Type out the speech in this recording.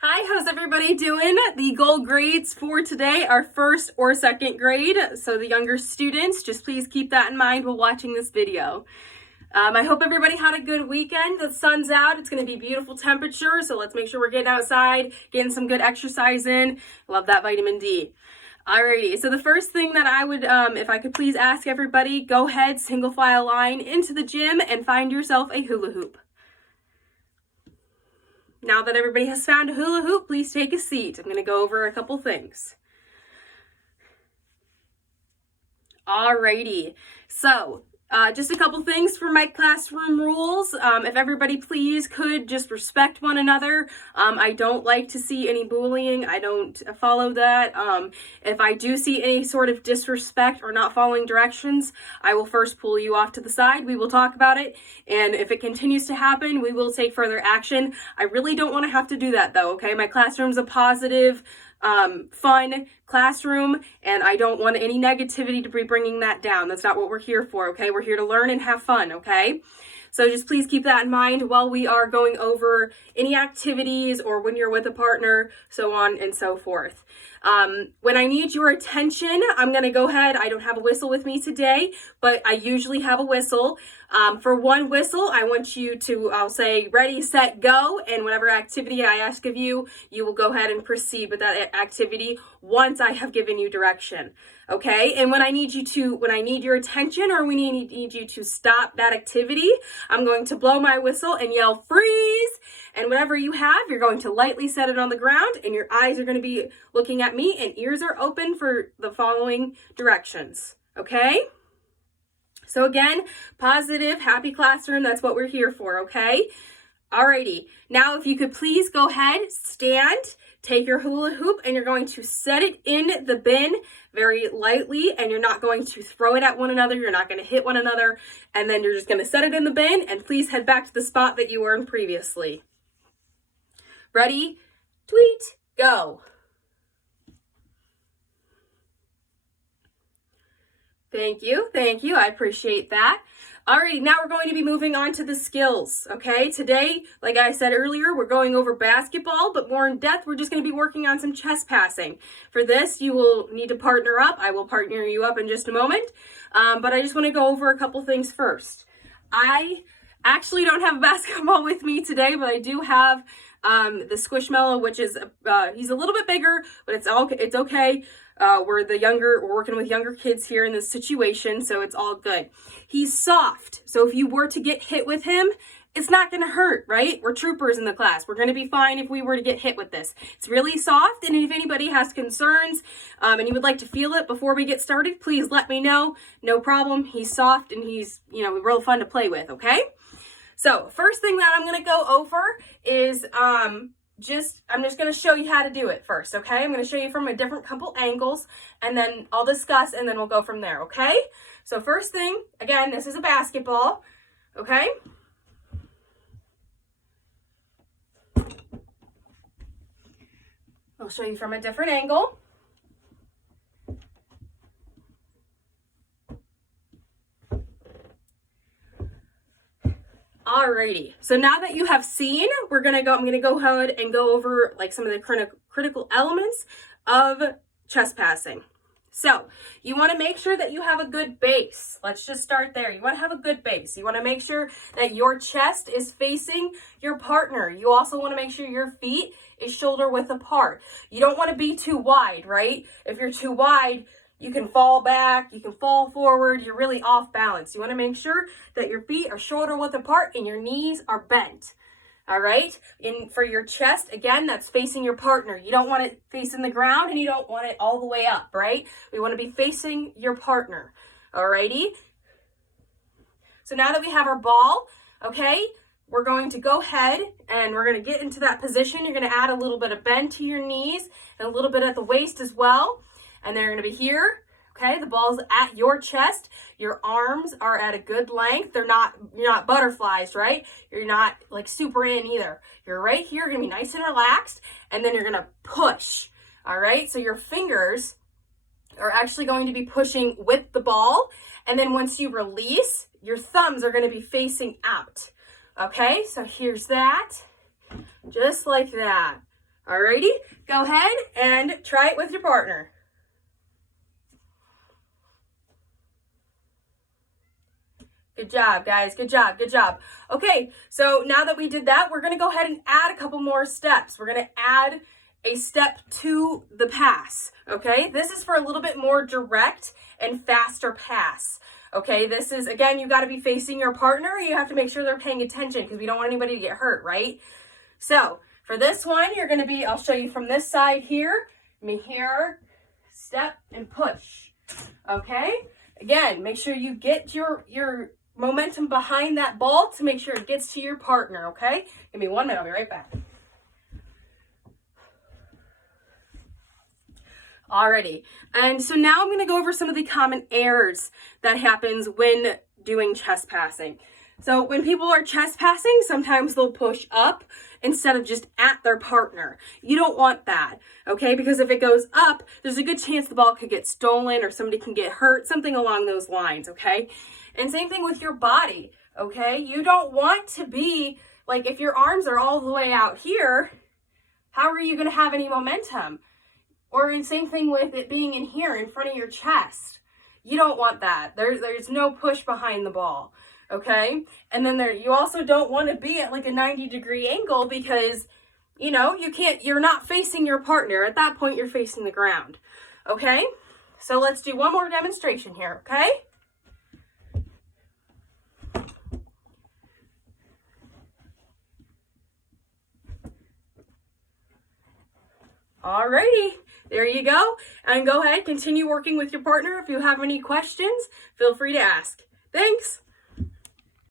Hi, how's everybody doing? The goal grades for today are first or second grade, so the younger students, just please keep that in mind while watching this video. I hope everybody had a good weekend. The sun's out, it's going to be beautiful temperature, so let's make sure we're getting outside, getting some good exercise in. Love that vitamin D. Alrighty, so the first thing that I would, if I could please ask everybody, go ahead, single file line into the gym and find yourself a hula hoop. Now that everybody has found a hula hoop, please take a seat. I'm going to go over a couple things. Alrighty, so just a couple things for my classroom rules. If everybody please could just respect one another. I don't like to see any bullying. I don't follow that. If I do see any sort of disrespect or not following directions, I will first pull you off to the side. We will talk about it. And if it continues to happen, we will take further action. I really don't want to have to do that though, okay? My classroom's a positive, fun classroom, and I don't want any negativity to be bringing that down. That's not what we're here for, okay? We're here to learn and have fun, okay? So just please keep that in mind while we are going over any activities or when you're with a partner, so on and so forth. When I need your attention, I'm going to go ahead. I don't have a whistle with me today, but I usually have a whistle. For one whistle, I want you to, I'll say ready, set, go, and whatever activity I ask of you, you will go ahead and proceed with that activity once I have given you direction. Okay, and when I need your attention or when I need you to stop that activity, I'm going to blow my whistle and yell freeze, and whatever you have, you're going to lightly set it on the ground, and your eyes are going to be looking at me and ears are open for the following directions. Okay? So again, positive, happy classroom, that's what we're here for, okay? Alrighty, now if you could please go ahead, stand, take your hula hoop, and you're going to set it in the bin very lightly, and you're not going to throw it at one another, you're not going to hit one another, and then you're just going to set it in the bin, and please head back to the spot that you were in previously. Ready? Tweet, go. Thank you, I appreciate that. Alright, now we're going to be moving on to the skills, okay? Today, like I said earlier, we're going over basketball, but more in depth, we're just going to be working on some chest passing. For this, you will need to partner up. I will partner you up in just a moment, but I just want to go over a couple things first. I actually don't have a basketball with me today, but I do have the Squishmallow, which is, he's a little bit bigger, but it's okay. We're working with younger kids here in this situation, so it's all good. He's soft, so if you were to get hit with him, it's not going to hurt, right? We're troopers in the class. We're going to be fine if we were to get hit with this. It's really soft, and if anybody has concerns and you would like to feel it before we get started, please let me know. No problem. He's soft, and he's, real fun to play with, okay? So first thing that I'm going to go over is I'm just going to show you how to do it first, okay? I'm going to show you from a different couple angles, and then I'll discuss, and then we'll go from there, okay? So first thing, again, this is a basketball, okay? I'll show you from a different angle. Alrighty, so now that you have seen, I'm gonna go ahead and go over like some of the critical elements of chest passing. So you want to make sure that you have a good base. Let's just start there. You want to have a good base. You want to make sure that your chest is facing your partner. You also want to make sure your feet is shoulder width apart. You don't want to be too wide, right? If you're too wide, you can fall back, you can fall forward, you're really off balance. You want to make sure that your feet are shoulder width apart and your knees are bent. All right? And for your chest, again, that's facing your partner. You don't want it facing the ground and you don't want it all the way up, right? We want to be facing your partner. Alrighty? So now that we have our ball, okay, we're going to go ahead and we're going to get into that position. You're going to add a little bit of bend to your knees and a little bit at the waist as well. And they're going to be here, okay? The ball's at your chest. Your arms are at a good length. You're not butterflies, right? You're not like super in either. You're right here, you're going to be nice and relaxed, and then you're going to push, all right? So your fingers are actually going to be pushing with the ball, and then once you release, your thumbs are going to be facing out, okay? So here's that, just like that. Alrighty, go ahead and try it with your partner. Good job, guys. Good job. Good job. Okay, so now that we did that, we're going to go ahead and add a couple more steps. We're going to add a step to the pass, okay? This is for a little bit more direct and faster pass, okay? This is, again, you got to be facing your partner. You have to make sure they're paying attention because we don't want anybody to get hurt, right? So for this one, you're going to be, I'll show you from this side here. Let me here, step and push, okay? Again, make sure you get your momentum behind that ball to make sure it gets to your partner, okay? Give me 1 minute, I'll be right back. Alrighty, and so now I'm going to go over some of the common errors that happens when doing chest passing. So when people are chest passing, sometimes they'll push up instead of just at their partner. You don't want that, okay? Because if it goes up, there's a good chance the ball could get stolen or somebody can get hurt, something along those lines, okay? And same thing with your body, okay? You don't want to be, like, if your arms are all the way out here, how are you going to have any momentum? Or in same thing with it being in here in front of your chest. You don't want that. There's no push behind the ball, okay? And then you also don't want to be at like a 90-degree angle because, you know, you're not facing your partner. At that point, you're facing the ground, okay? So let's do one more demonstration here, okay? Alrighty, there you go. And go ahead, continue working with your partner. If you have any questions, feel free to ask. Thanks.